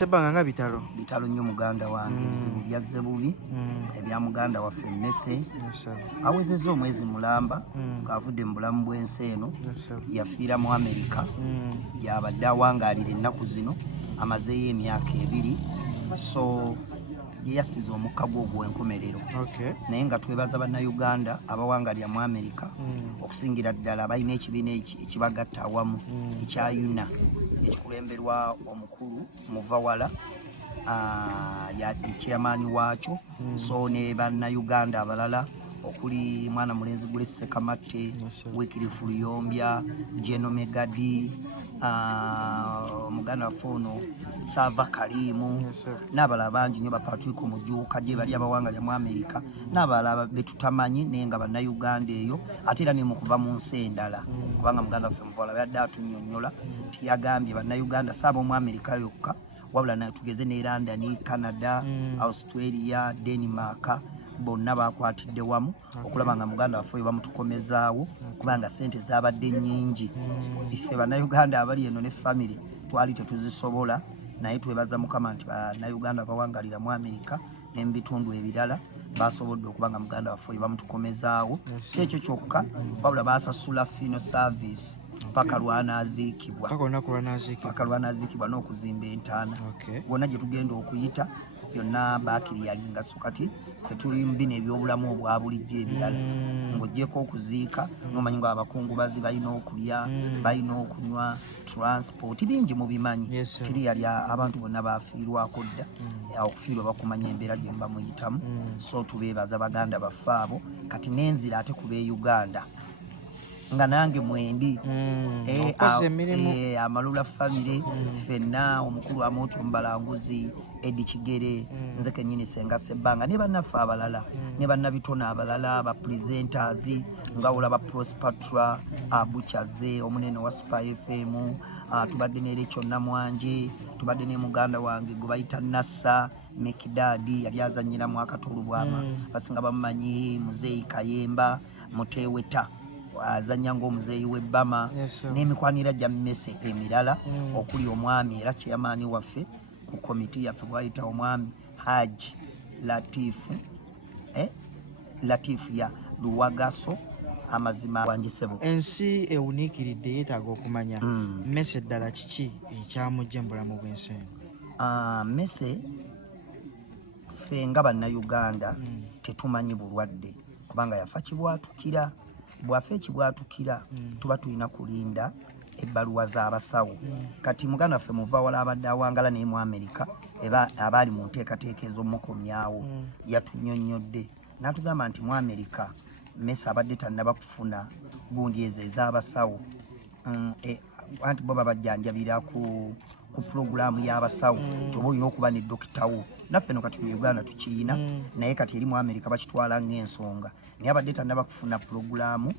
Sebanga nga bitalo nnyo muganda wange ebizibu byazze bubi ebya muganda waffe Mmese awezezza omwezi mulamba ng'avudde mu bulamu bw'ensi eno yafiira mu Amerika yabadde awangaalira ennaku zino amazeeyo emyaka 2 so ye yasize omukka gwe ogw'enkomerero naye nga twebaza bannayuganda abawangaalira mu Amerika okusingira ddala balina ekibiina ekibagatta awamu ekya UNA ekikulemberwa omukulu Muvawala chairman waakyo so ne bannayuganda abalala okuli mwana mulenzi Grace Kamatte Wycliffe Luyombya Jeno Megadi muganda waffe ono Sava Kalimu n'abalala bangi nnyo Patrick Mujuuka gye bali abawangalya mu Amerika n'abalala betutamanyi naye nga bannayuganda eyo ate era ne mu kuva mu nsi endala kubanga muganda waffe Muvawala yadde atunnyonnyola tiyagambye bannayuganda saaba mu Amerika yokka wabula naye tugeze ne London, Canada, Australia, Denmark bonna bakwatidde wamu okulaba nga muganda waffe oyo bamutukomezaawo kubanga sente zabadde nnyingi iffe bannayuganda abali eno ne family twali tetuzisobola naye twebaza Mukama nti bannayuganda bawangalira mu Amerika ne mu bitundu ebirala basobodde okuba nga muganda waffe oyo bamutukomezaawo si ekyo kyokka wabula basasula fino service paka lwanaziikibwa n'okuzimba entaana wonna gye tugenda okuyita byonna baakiri yalinga so kati ffe tuli mu bino ebyobulamu obwa bulijjo ebirala ng'oggyeko okuziika n'omanyi nga abakungubazi balina okulya balina okunywa transport bingi mubimanyi tiri yali abantu bonna bafiirwako dda okufiirwa bakumanya embeera gye muba muyitamu so tubeebaza baganda baffe abo kati n'enzira ate ku Uganda nga nange mwendi Amalula family fenna omukulu Amotyo Mbalanguzi Edi Kigere nze kennyini Senga Sebbanga ne bannaffe abalala ne bannabitona abalala aba presenters nga olaba Prospatra Abuchaze omunene wa Spy FM tubadde ne Lecho Namwanje tubadde ne muganda wange gwe bayita Nassa Mekidadi yali azannyira mu akatolu bwama basinga bamumanyi Muzeeyi Kayemba Muteweta azanya ng'omuzeeyi w'ebbama n'emikwanira gya Mmese emirala okuli omwami era chairman waffe ku komiti yaffe bwayita omwami Haji Latifu ya Luwagaso amazima wanjisebo ensi ewuniikiridde yeetaaga okumanya Mmese ddala kiki ekyamujja mu bulamu bw'ensi Mmese ffe nga bannayuganda tetumanyi bulwadde kubanga yafa kibwatukira bwafe ekibwatukira tuba tulina kulinda ebbaluwa z'abasawo kati muganda waffe Muvawala abadde awangala naye mu Amerika abaali mu nteekateeka ez'omukomyawo yatunnyonnyodde n'atugamba nti mu Amerika Mmese abadde tannaba kufuna gundi ezo ez'abasawo anti bo babajjanjabira ku pulogulaamu y'abasawo toba olina okuba ne dokita wo naffe no kati mu Uganda tukiyina naye kati eri mu Amerika bakitwala ng'ensonga naye abadde tannaba kufuna pulogulaamu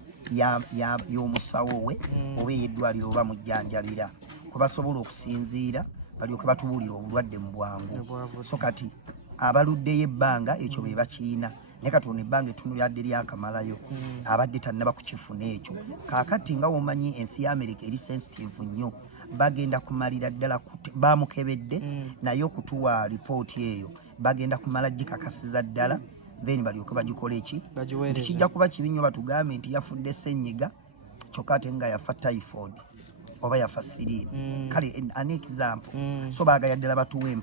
y'omusawo we oba ey'eddwaliro oba mujjanjabira kwe basobola okusinziira balyoke batubuulira obulwadde mu bwangu so kati abaluddeyo ebbanga ekyo be bakiyina naye kati ono ebbanga ettundu lyadde lyakamalayo abadde tannaba kukifuna ekyo kaakati nga womanyi ensi ya Amerika eri sensitive nnyo bagenda kumalira ddala bamukebedde naye okutuwa lipooti eyo bagenda kumala gikakasiza ddala then balyoke bagikola eki nti kijja kuba kibi nnyo batugambe nti yafudde ssenyiga kyokka ate nga yafa typhoid oba yafa siriimu kale an example so baagala ddala batuwe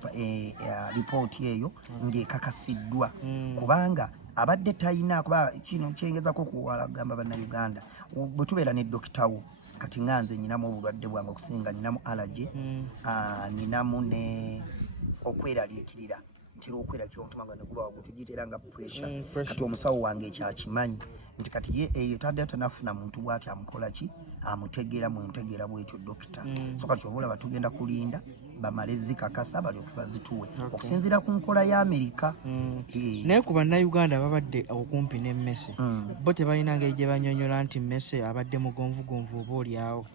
lipooti eyo ng'ekakasiddwa kubanga abadde talina kuba kino kyengezako kuwalagamba bannayuganda bwe tubeera ne dokita wo kati nga nze nyinamu obulwadde bwange okusinga nyinamu allergy ninamu ne okweraliikirira ntera okweraliikirira omutima gwange guba waggulu tugiteera nga pressure kati omusawo wange ekyakimanyi nti kati ye eyo taddeyo tanafuna muntu bw'ati amukola ki amutegeera mwentegeera bwetyo dokita so kati oba olaba tugenda kulinda bamale zikakasa balyoke bazituwe okusinziira ku nkola ya Amerika naye ku bannayuganda babadde okumpi ne Mmese bo tebalina ngeri gye banyonyola nti Mmese abadde mugonvugonvu oba oliawo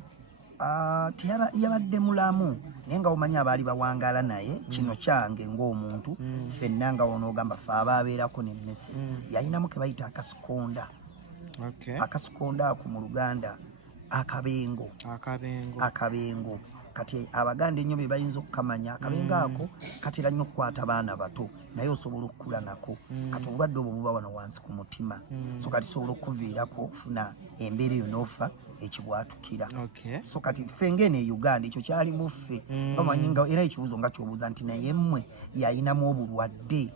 yabadde mulamu naye nga omanyi abaali bawangaala naye kino kyange ng'omuntu ffenna nga wonoogamba ffe abaabeerako ne Mmese yalinamu ke bayita akasikonda akasikonda ako mu Luganda akabengo kati abaganda ennyo be bayinza okukamanya akabenga ako katera nnyo okukwata baana bato naye osobola okukula nako kati obulwadde obwo buba wano wansi ku mutima so kati sobola okuviirako ofuna embeera eyo n'ofa ekibwatukira so kati ffe ng'eno e Uganda ekyo kyali muffe bamanyi nga era ekibuuzo nga kyobuuza nti naye mmwe yayinamu obulwadde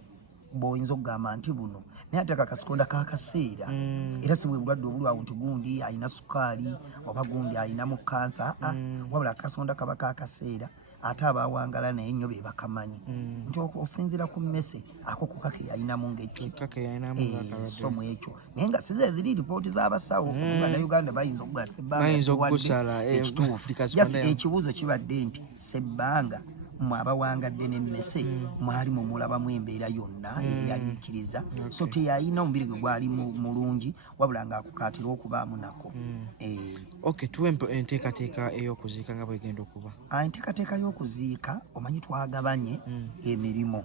bw'oyinza okugamba nti buno naye ate kakasikonda kakaseera era si bwe bulwadde obulwawo nti gundi alina sukaali oba gundi alinamu kansa wabula akasonda kaba kakaseera ate abawangala naye nnyo be bakamanyi nti osinziira ku mmese ako kukake yalinamu ng'eki somu ekyo naye nga size ziri lipooti z'abasawo Bannayuganda bayinza okugula sebbanga ekituufu ekibuuzo kibadde nti sebbanga mwabawangadde n'emmese mwali mumulabamu embeera yonna eyaliikiriza so teyalina omubiri gwe gwali mulungi wabula ng'akukatira okubaamu nako tuwe enteekateeka ey'okuziika nga bwegenda okuba enteekateeka y'okuziika omanyi twagabanye emirimu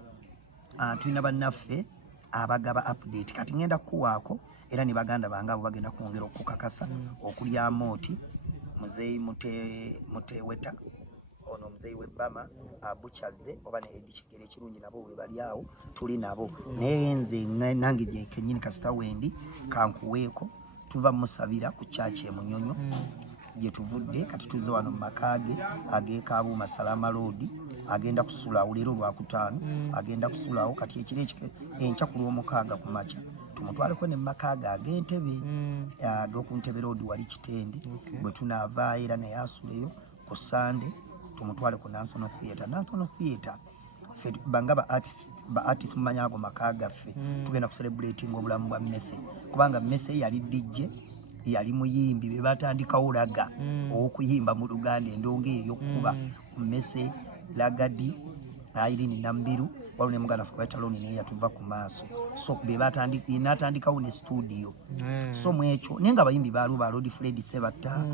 tulina bannaffe abagaba update kati ngenda kukuwaako era ne baganda bange abo bagenda kwongera okukakasa okulya Mooti muzeeyi Muteweta ono muzeeyi w'ebbama Buchaze oba ne Eddy Kigere ekirungi nabo we bali awo tuli nabo naye nze nange gye kennyini kasita wendi kankuweeko tuva musabira ku kyaki e Munyonyo gye tuvudde kati tuzze wano mu makaage ag'Ekabuuma Salama Road agenda kusulawo leero Lwakutaano agenda kusulawo kati ekiro enkya ku Lwomukaaga ku makya tumutwaleko ne makaaga ag'Entebe ag'oku Ntebe Road wali Kitende bwe tunaavaayo era naye asuleyo ku Sande tumutwale ku National Theatre ffe banga ba artist mumanya ago makaaga ffe tugenda ku celebrating obulamu bwa Mmese kubanga Mmese yali DJ yali muyimbi be batandikawo laga okuyimba mu Luganda endongo ey'okukuba Mmese Lagadi Irene Nambiru waliwo ne muganda ffe Taloni naye yatuva ku maaso so be natandikawo ne studio so mu ekyo naye nga abayimbi baaliwo ba Lord Fred Sebatta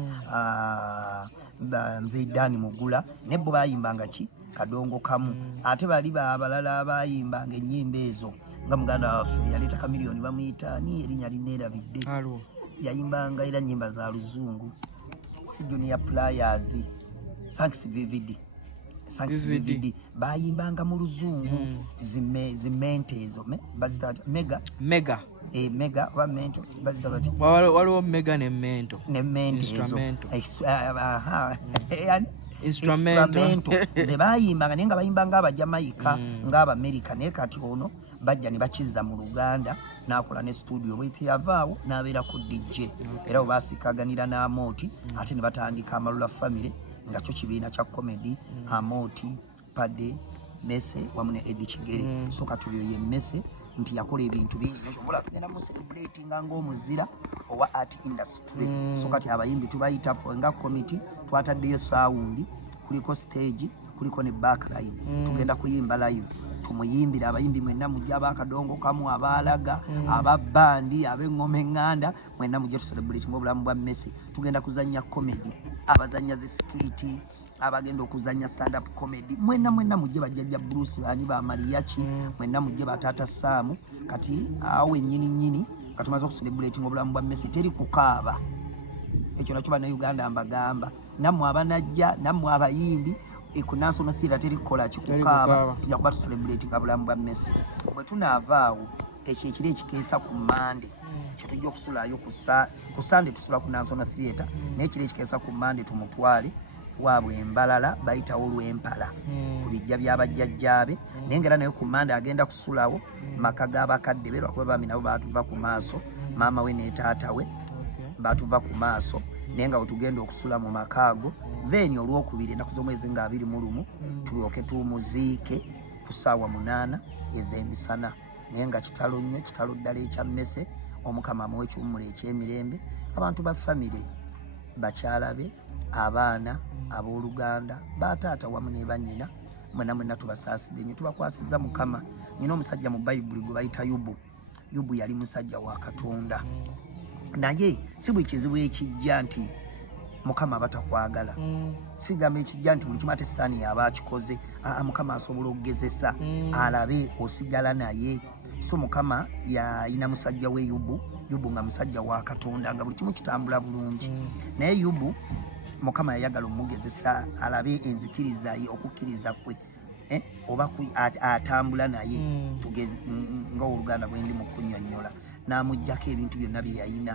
Nze Dani Mugula ne bo bayimbanga ki kadongo kamu ate bali abalala abayimbanga ennyimba ezo nga muganda waffe yaleeta Kamiliyoni bamuyita ni erinnya lineerabidde yayimbanga era nnyimba za luzungu si Junior Pliers Thanks VVD bayimbanga mu luzungu zimente ezo bazita mega oba mento bazita bati waliwo mega ne mento instrumento ze bayimbanga naye nga bayimbanga Abajamaika ng'Abamerika naye kati ono bajja ne bakizza mu Luganda n'akola ne studio bwete yavaawo n'abeera ku DJ era baasikaganira n'Amooti ate ne batandika Amalula Family nga kyo kibiina kya comedy Amooti Pade Mmese wamu ne Eddy Kigere so kati oyo ye Mmese nti yakola ebintu bingi nekyo mula tugenda mu celebrating ng'omuzira owa art industry so kati abayimbi tubayita nga committee twataddeyo sound kuliko stage kuliko ne backline tugenda kuyimba live tumuyimbira abayimbi mwenna mujja abakadongo kamu abaalaga ababandi ab'engoma eŋŋanda mwenna mujja tucelebrating obulamu bwa Mmese tugenda kuzannya comedy abazannya zisikiti abagenda okuzannya stand up comedy mwenna mujje bajjajja Bruce bani ba Mariachi mwenna mujje batata Samu kati awe nnyini katumaze okucelebrating obulamu bwa Mmese teri kukaaba ekyo nakyo Bannayuganda mbagamba nammwe abanajja nammwe abayimbi ku National Theatre teri kukola kikukaaba tujja kuba tucelebrating obulamu bwa Mmese bwe tunaavaawo ekyo ekiro ekikeesa ku Mande kyetujja okusulayo ku Sande tusula ku National Theatre naye ekiro ekikeesa ku Mande tumutwale waabwe Embalala bayitawo Lwempala ku bijja by'abajjajjaabe naye ngera naye ku Mande agenda kusulawo maka g'abakadde be lwakuba bami nabo baatuva ku maaso maama we ne taata we baatuva ku maaso naye nga wetugenda okusula mu makaago then olwokubiri ennaku z'omwezi nga 21 tulyoke tumuziike ku ssaawa 8 ez'emisana naye nga kitalo nnyo kitalo ddala ekya Mmese Omukama amuwe ekiwummula eky'emirembe abantu ba famire bakyala be abaana abooluganda bataata wamu ne bannyina mwenna tubasaasidde nnyo tubakwasizza Mukama nina omusajja mu Bayibuli gwe bayita Yubu yali musajja wa Katonda naye si buli kizibu ekijja nti Mukama batakwagala sigamba ekijja nti buli kimu ate Sitaani yaba akikoze Mukama asobola okugezesa alabe osigala naye so Mukama yalina musajja we Yubu nga musajja wa Katonda nga buli kimu kitambula bulungi naye Yubu mukama yayagala omugezesa alabe enzikiriza ye okukkiriza kwe oba atambula naye tugezi nga oluganda bwendi mu kunnyonnyola n'amuggyako ebintu byonna bye yayina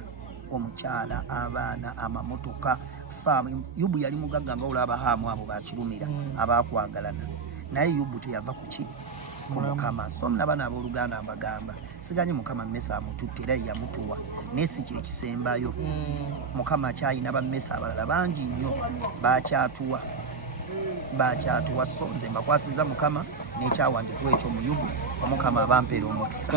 omukyala abaana amamotoka faamu Yubu yali mugagga nga olaba haamu abo bakirumira abakwagalana naye Yubu teyava ku ki ku mukama so n'abaana abooluganda mbagamba siganye mukama mmesa amututte era yamutuwa naye si kye kisembayo mukama akyayina bammesa abalala bangi nnyo bakyatuwa so nze mbakwasiza mukama n'ekyawandikibwa ekyo mu Yubu omukama abampeera omukisa.